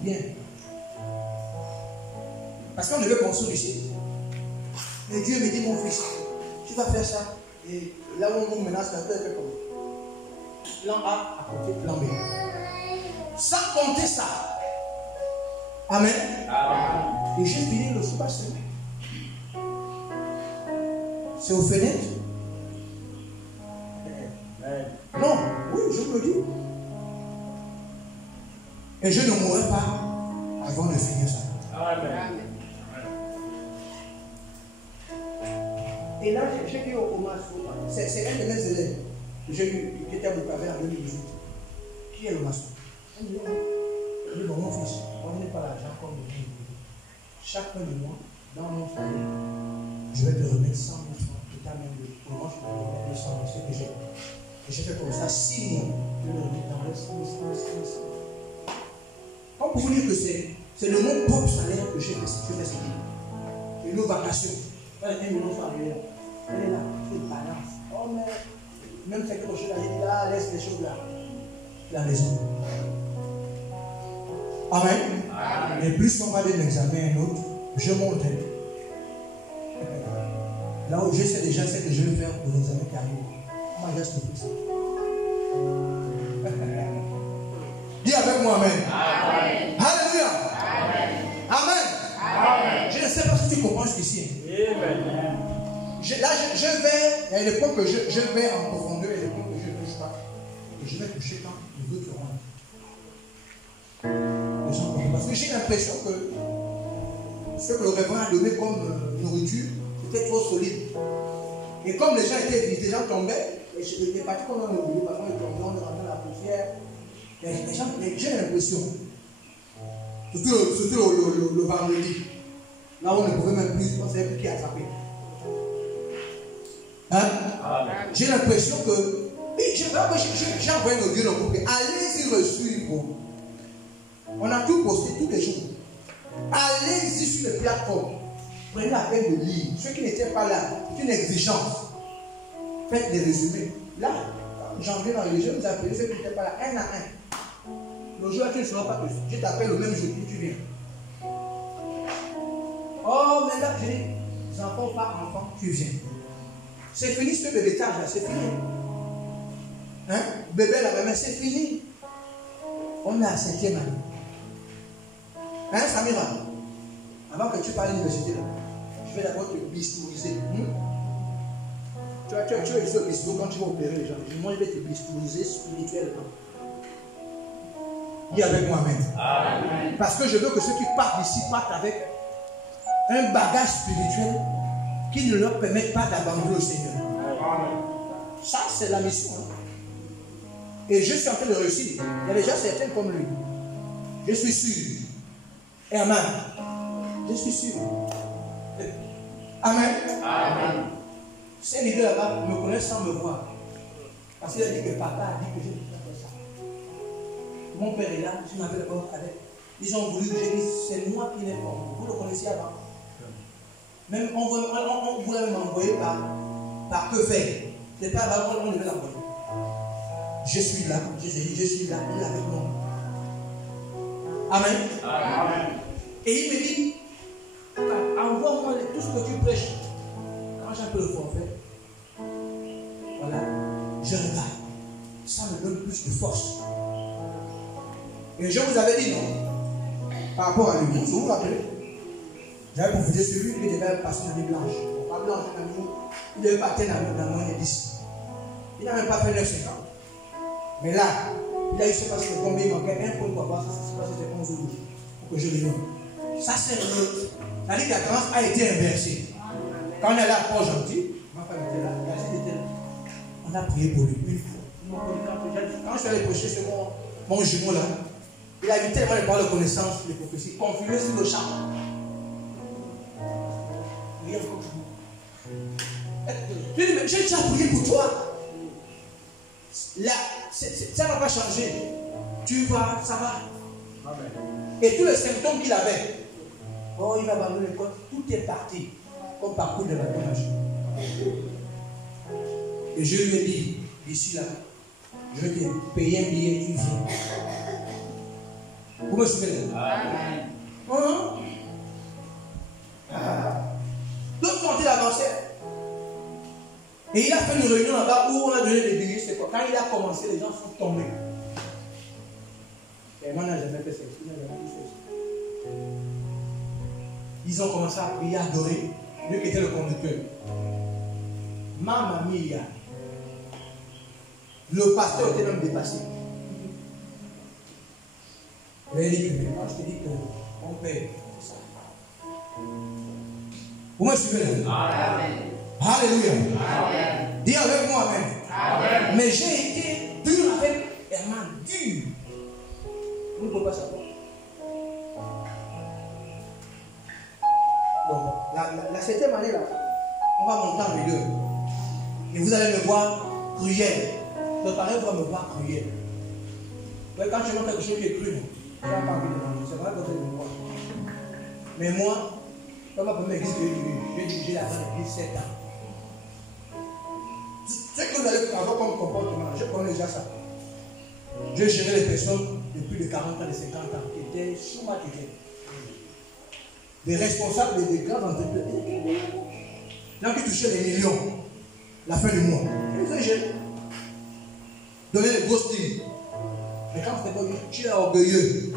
Bien. Parce qu'on devait construire ici. Et Dieu me dit, mon fils, tu vas faire ça. Et là où on nous menace, la terre fait comme plan A à côté plan B. Sans compter ça. Amen. Amen. Et j'ai fini le super semaine. C'est aux fenêtres. Non, oui, je vous le dis. Et je ne mourrai pas avant de finir ça. Amen. Et là, j'ai dit au maçon, c'est un de mes élèves que j'ai eu, qui était à Bukavu en 2018. Qui est le maçon? Il dit, bon, mon fils, on n'est pas l'argent comme nous. Chaque fin de mois, dans mon salaire, je vais te remettre 100 000 francs. Et t'as même pour moi, je vais te remettre 200 000, ce que j'ai. Et j'ai fait comme ça 6 mois. Je vais le remettre dans les 100 000. Comme pour vous dire que c'est de mon propre salaire que j'ai fait ce livre. Et nos vacations. Elle est là, elle balance. Oh, mais même quelque chose là, il dit là, laisse les choses là. La raison. Amen. Amen. Et plus on va aller l'examen un autre, je monte. Là où je sais déjà ce que je vais faire pour l'examen qui arrive. On va juste tout ça. Dis avec moi Amen. Amen. Alléluia. Amen. Amen. Amen. Je ne sais pas si tu comprends jusqu'ici. Amen. Là, je vais, il y a des points que je vais en profondeur et des points que je ne touche pas. Et je vais toucher quand les autres seront. Parce que j'ai l'impression que ce que le révérend a donné comme nourriture était trop solide. Et comme les gens étaient vite, les gens tombaient, et les parties qu'on a oublié, parce qu'on est tombé, on est rentré dans la poussière. Les gens, j'ai l'impression, surtout le vendredi, là où on ne pouvait même plus, on ne savait plus qui a attrapé. Hein? J'ai l'impression que j'ai envoyé nos dieux dans le groupe. Allez-y reçuivre. On a tout posté tous les jours. Allez-y sur les plateformes. Prenez la peine de lire. Ceux qui n'étaient pas là, c'est une exigence. Faites des résumés. Là, janvier dans les jeunes, vous appelez ceux qui n'étaient pas là, un à un. Le jour là, tu ne seras pas plus. Je t'appelle le même jour, tu viens. Oh, mais là, j'ai dit, les enfants, pas enfants, tu viens. C'est fini ce bébétage là, c'est fini. Hein? Bébé la maman, c'est fini. On est à 5e année. Hein, Samira? Avant que tu parles à l'université, je vais d'abord te bistouriser. Tu vas ici au bistour quand tu vas opérer les gens. Moi, je vais te bistouriser spirituellement. Dis avec moi, amen. Amen. Parce que je veux que ceux qui partent d'ici partent avec un bagage spirituel qui ne leur permet pas d'abandonner le Seigneur. Amen. Ça, c'est la mission. Hein? Et je suis en train de réussir. Il y a déjà certains comme lui. Je suis sûr. Et amen. Je suis sûr. Amen. Amen. Ces leaders là-bas me connaissent sans me voir. Parce qu'il a dit que papa a dit que je ne peux pas faire ça. Mon père est là, je m'avais d'abord avec. Ils ont voulu que je dise, c'est moi qui l'ai fait. Vous le connaissiez avant. Même on voulait m'envoyer par que faire. C'est pas avant qu'on devait l'envoyer. Je suis là, je suis là, il est avec moi. Amen. Amen. Et il me dit, envoie-moi tout ce que tu prêches. Quand j'ai un peu le forfait, voilà, je regarde. Ça me donne plus de force. Et je vous avais dit non, par rapport à lui, vous vous rappelez, j'avais profité sur lui, il devait passer une année blanche. Pas blanche, il devait partir dans le moins de 10. Il n'a même pas fait 9,50. Mais là, il a eu, je ne sais pas combien il manquait, un point pour voir, je ne sais pas si c'était 11 ou 12, pour que je le donne. Ça, c'est le. La Ligue de la tendance a été inversée. Quand on est là, pas gentil, ma femme était là, Yacine était là. On a prié pour lui une fois. Quand je suis allé prêcher sur mon jumeau là, il a eu tellement de paroles de connaissance, de prophéties, confirmées sur le champ. Rien comme je dis, mais j'ai déjà prié pour toi. Là, ça ne va pas changer. Tu vas, ça va. Amen. Et tous les symptômes qu'il avait, oh, il va abandonner l'école, tout est parti, comme parcours de la magie. Et je lui ai dit, d'ici là, je vais te payer un billet, tu viens. Vous me suivez? Amen. L'autre quand il avançait, et il a fait une réunion là-bas où on a donné des billets, c'est quoi? Quand il a commencé, les gens sont tombés. Et moi, je n'ai jamais fait ça. Ils ont commencé à prier, à adorer. Lui qui était le conducteur. Mamma mia. Le pasteur était même dépassé. Il a dit que moi, je te dis que mon père, c'est ça. Vous me suivez là? Amen. Alléluia. Amen. Dis avec moi, amen. Amen. Mais j'ai été dur avec Herman, dur. Vous ne pouvez pas savoir. Donc, la 7e année là, on va monter en milieu. Et vous allez me voir cruel. Le parrain va me voir cruel. Quand tu montes quelque chose qui est cru, tu n'as pas envie de manger. C'est vrai que tu me vois. Mais moi, comme ma première église que j'ai dirigé là-bas depuis 7 ans. Ce que vous allez avoir comme comportement, je connais déjà ça. J'ai géré les personnes de plus de 40 ans, de 50 ans, qui étaient sous ma tutelle. Des responsables des grandes entreprises. Les gens qui touchaient les millions, la fin du mois. Je les ai gérés. Donner les grosses lignes. Mais quand tu es orgueilleux,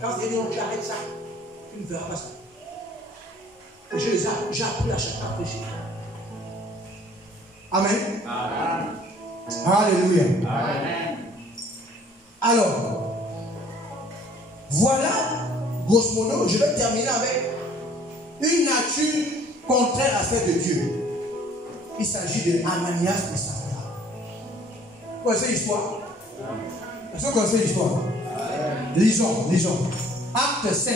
quand tu dis tu arrêtes ça, tu ne feras pas ça. Et j'ai appris à chacun à prêcher. Amen. Amen. Alléluia. Amen. Alors, voilà, grosso modo, je vais terminer avec une nature contraire à celle de Dieu. Il s'agit de Ananias et Saphira. Vous connaissez l'histoire? Est-ce que vous connaissez l'histoire? Lisons. Acte 5,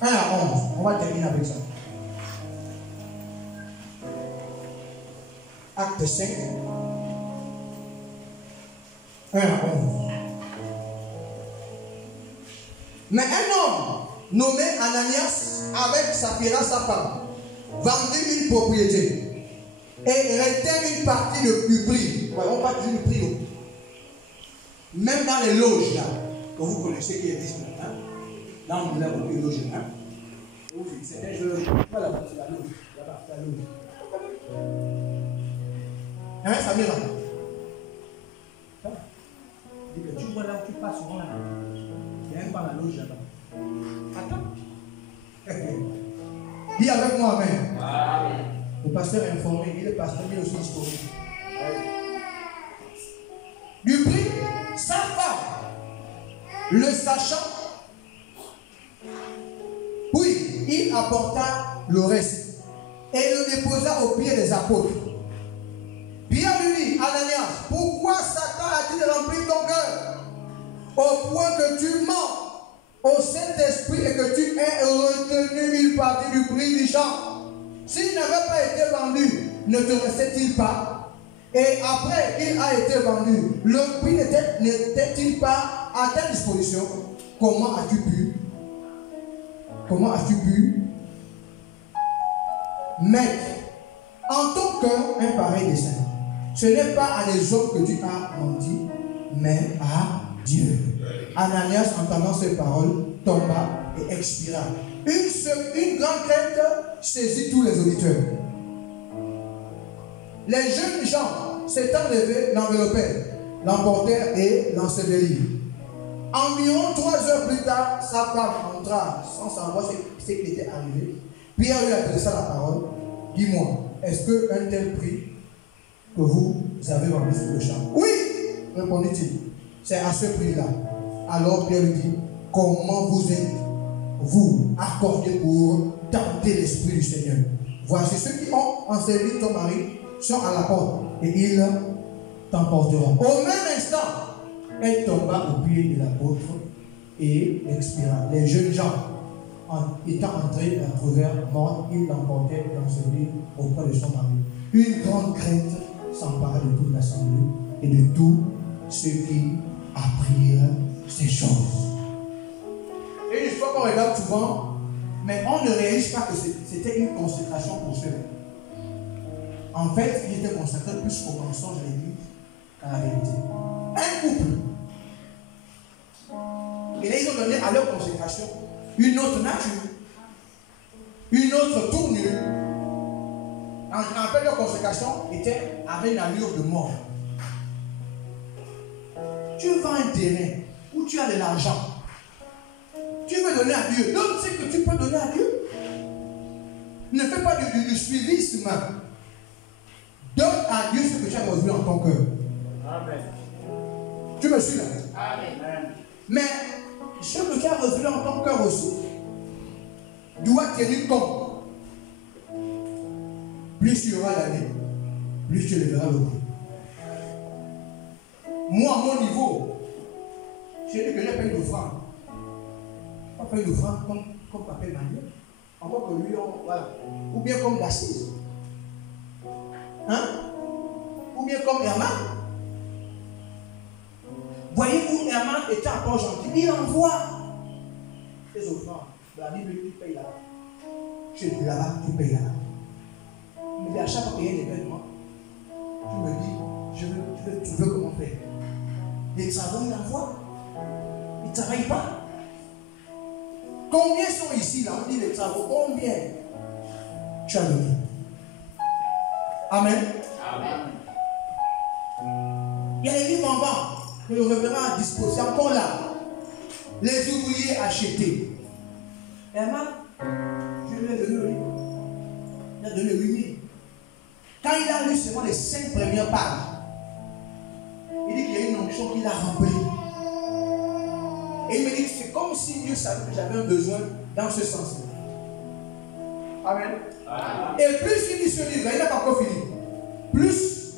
1 à 11. On va terminer avec ça. Acte 5, 1 à 11. Mais un homme nommé Ananias, avec Saphira sa femme, vendit une propriété et retint une partie du prix. On parle du prix. Même dans les loges là, que vous connaissez qui existent maintenant, là on a beaucoup de loges. C'est un jeu, pas là-bas, c'est la loge. Là-bas, c'est la loge. Hein, Samira? Dis que tu vois là où tu passes souvent là. Il y a un pas la loge là-bas. Attends. Dis avec moi, amen. Amen. Le pasteur est informé, il est pasteur, il est aussi disponible. Du prix, sa femme, le sachant, oui, il apporta le reste et le déposa aux pieds des apôtres. Pierre lui dit, Ananias, pourquoi Satan a-t-il rempli ton cœur au point que tu mens au Saint-Esprit et que tu aies retenu une partie du prix du champ? S'il n'avait pas été vendu, ne te restait-il pas? Et après qu'il a été vendu, le prix n'était-il pas à ta disposition? Comment as-tu pu mettre en ton cœur un pareil dessein? Ce n'est pas à des hommes que tu as menti, mais à Dieu. Ananias, entendant ces paroles, tomba et expira. Une grande crainte saisit tous les auditeurs. Les jeunes gens s'étant levés, l'enveloppèrent, l'emportèrent et l'ensevelirent. Environ 3 heures plus tard, sa femme entra sans savoir ce qui était arrivé. Pierre lui adressa la parole. Dis-moi, est-ce qu'un tel prix que vous avez vendu sur le champ? Oui, répondit-il. C'est à ce prix-là. Alors Pierre lui dit, comment vous êtes-vous accordé pour tenter l'Esprit du Seigneur? Voici ceux qui ont enseveli ton mari sont à la porte et ils t'emporteront. Au même instant, elle tomba au pied de l'apôtre et expira. Les jeunes gens, étant entrés, la trouvèrent morte, ils l'emportèrent et l'ensevelirent auprès de son mari. Une grande crainte s'empara de toute l'assemblée et de tous ceux qui apprirent ces choses. Et une fois qu'on regarde souvent, mais on ne réalise pas que c'était une consécration pour ceux. En fait, il était consacré plus au mensonge de l'Église qu'à la vérité. Un couple. Et là, ils ont donné à leur consécration une autre nature, une autre tournure. En fait, leur consécration avait une allure de mort. Tu vends un terrain où tu as de l'argent. Tu veux donner à Dieu. Donne ce que tu peux donner à Dieu. Ne fais pas du suivisme. Donne à Dieu ce que tu as reçu en ton cœur. Amen. Tu me suis là? Amen. Mais ce que tu as reçu en ton cœur aussi doit tenir compte. Plus tu auras l'année, plus tu le verras le prix. Moi, à mon niveau, j'ai dit que j'ai fait une offrande. On fait une offrande comme Papa Emmanuel. Encore que lui, voilà. Ou bien comme l'assise. Hein? Ou bien comme Herman. Voyez-vous, Herman était un peu gentil. Il envoie ses offrandes. La Bible, tu payes là-bas. Tu es là-bas, tu payes là-bas. Mais à chaque fois qu'il y a un événement, tu me dis, tu veux comment faire? Les travaux, il envoie. Il ne travaille pas. Combien sont ici là? On dit les travaux. Combien? Tu as donné. Amen. Amen. Il y a les livres en vente que le révérend a disposé. Encore là. Les ouvriers achetés. Herman, je lui ai donné le livre. Il a donné 8 000. Quand il a lu seulement les 5 premières pages, il dit qu'il y a une onction qu'il a remplie. Et il me dit que c'est comme si Dieu savait que j'avais un besoin dans ce sens-là. Amen. Amen. Et plus il lit ce livre, il n'a pas encore fini. Plus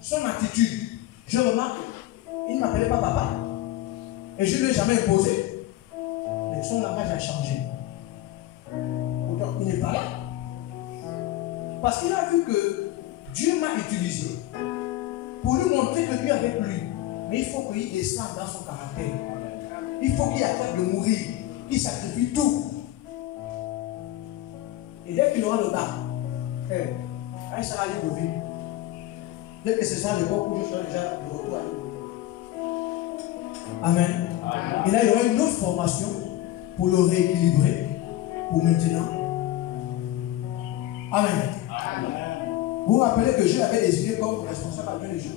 son attitude, je remarque, il ne m'appelait pas papa. Et je ne lui ai jamais imposé. Mais son langage a changé. Pourtant, il n'est pas là. Parce qu'il a vu que Dieu m'a utilisé pour lui montrer que Dieu est avec lui. Mais il faut qu'il descende dans son caractère. Il faut qu'il accepte de mourir. Qu'il sacrifie tout. Et dès qu'il aura le bac, quand il sera libre de vie, dès que ce sera l'époque où je serai déjà de retour à lui. Amen. Amen. Et là, il y aura une autre formation pour le rééquilibrer pour maintenant. Amen. Amen. Vous vous rappelez que je l'avais désigné comme responsable adjoint de jeu.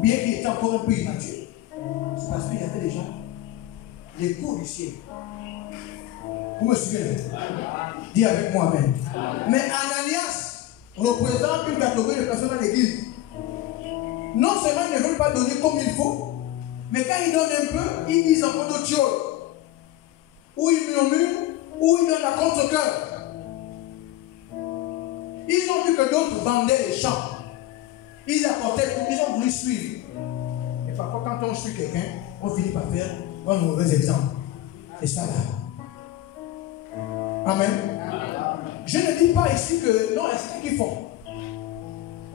Bien qu'il était encore un peu immature. C'est parce qu'il y avait déjà les cours du ciel. Vous me suivez? Dis avec moi Amen. Mais Ananias représente une catégorie de personnes dans l'église. Non seulement ils ne veulent pas donner comme il faut, mais quand ils donnent un peu, ils disent encore d'autres choses. Ou ils murmurent, ou ils donnent à contre-cœur. Ils ont vu que d'autres vendaient les champs. Ils apportaient tout, ils ont voulu suivre. Et parfois, quand on suit quelqu'un, on finit par faire un mauvais exemple. C'est ça là. Amen. Je ne dis pas ici que non, c'est ce qu'ils font.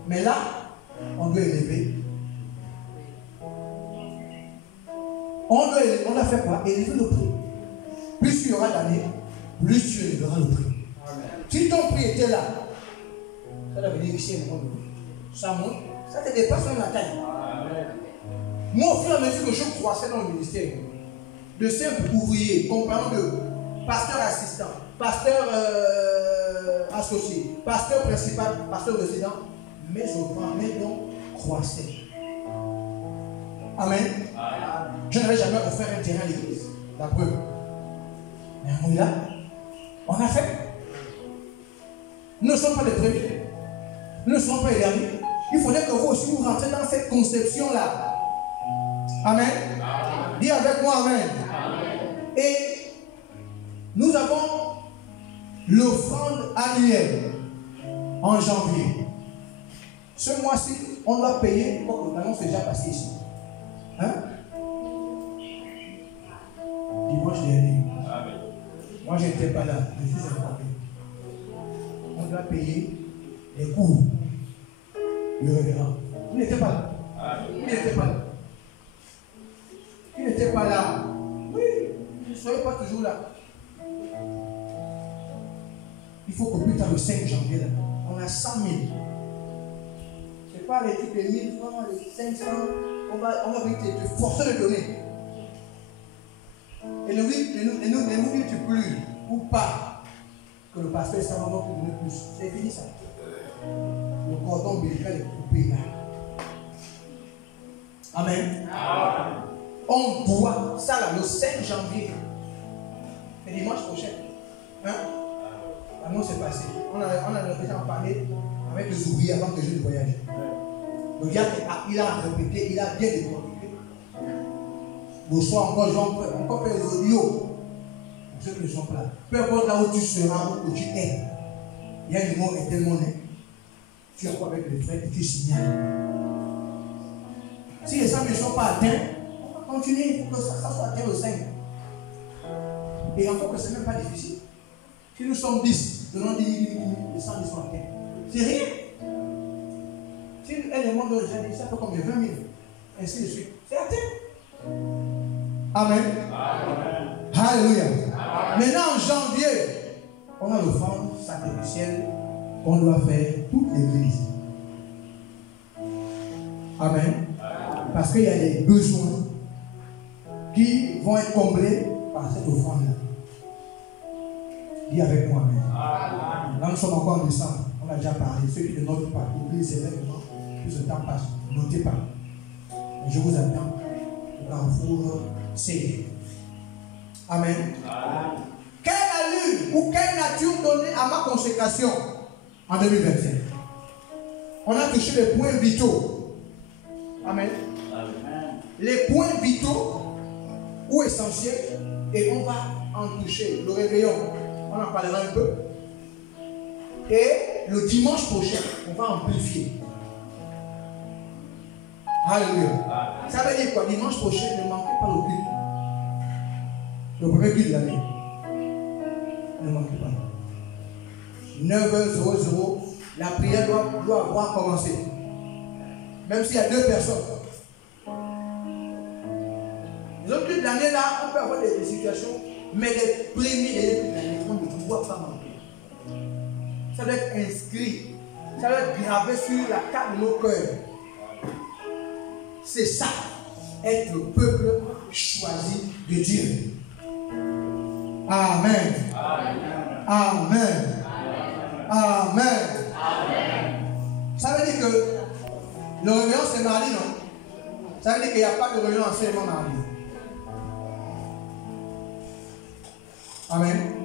Mais là, on doit élever. On doit faire quoi? Élever le prix. Plus il y aura d'années, plus tu élèveras le prix. Si ton prix était là, ça va venir ici à un moment donné. Ça monte, ça te dépasse même la taille. Moi, au fur et à mesure que je croissais dans le ministère, de simple ouvrier, compagnon de pasteur assistant, pasteur associé, pasteur principal, pasteur résident, mes enfants, mes dons croissaient. Amen. Je n'avais jamais offert un terrain à l'église, la preuve. Mais on est là, on a fait. Nous ne sommes pas les premiers, nous ne sommes pas les derniers. Il faudrait que vous aussi vous rentrez dans cette conception-là. Amen. Dis avec moi Amen. Et nous avons l'offrande annuelle en janvier. Ce mois-ci, on doit payer, l'annonce est déjà passée ici. Hein? Dimanche dernier. Moi, je n'étais pas là, je suis informé. On doit payer les cours du révérend. Il n'était pas là. Il n'était pas là. Il n'était pas là. Oui, ne soyez pas toujours là. Il faut que plus tard, le 5 janvier, là, on a 100 000. Ce n'est pas les trucs de 1000 francs, les 500. On va te forcer de donner. Et ne nous dis-tu plus ou pas que le pasteur s'en va te donner plus. C'est fini ça. Le cordon ombilical est coupé là. Amen. On doit, ça là, le 5 janvier, c'est dimanche prochain. Hein? L'annonce est passée. On a déjà parlé avec les ouvriers avant que je ne voyage. Le gars, il a répété, il a bien décortiqué. Vous soyez encore fait les audios. Pour ceux qui ne sont pas là. Peu importe là où tu seras, où tu es, il y a une mot et tel monnaie. Tu accords avec les frères et tu signales. Si les 100 ne sont pas atteints, on va continuer pour que ça soit atteint le 5. Et encore que ce n'est même pas difficile. Si nous sommes 10, donnons 10 000, les 100 sont atteints. C'est rien. Si elle demande aux gens, ça fait combien? 20 000. Ainsi de suite. C'est atteint. Amen. Alléluia. Maintenant, en janvier, on a l'offrande sacrificielle qu'on doit faire toute l'église. Amen. Parce qu'il y a des besoins qui vont être comblés par cette offrande-là. Dis avec moi, amen. Là, nous sommes encore en décembre. On a déjà parlé. Ceux qui ne notent pas, oubliez ces événements. Plus ce temps passe. Ne notez pas. Et je vous attends au carrefour C. Amen. Quelle allure ou quelle nature donner à ma consécration en 2025? On a touché les points vitaux. Amen. Les points vitaux ou essentiels, et on va en toucher. Le réveillon, on en parlera un peu. Et le dimanche prochain, on va amplifier. Alléluia. Ça veut dire quoi? Dimanche prochain, ne manquez pas le culte. Le premier culte de l'année. Ne manquez pas. 9h00, la prière doit avoir commencé. Même s'il y a 2 personnes. Les autres cultes de l'année, là, on peut avoir des situations, mais les premiers et les cultes de l'année, on ne doit pas manquer. Ça doit être inscrit. Ça doit être gravé sur la carte de nos cœurs. C'est ça, être le peuple choisi de Dieu. Amen. Amen. Amen. Amen. Ça veut dire que le réveillon c'est mardi, non? Ça veut dire qu'il n'y a pas de réveillon enseignement mardi. Amen.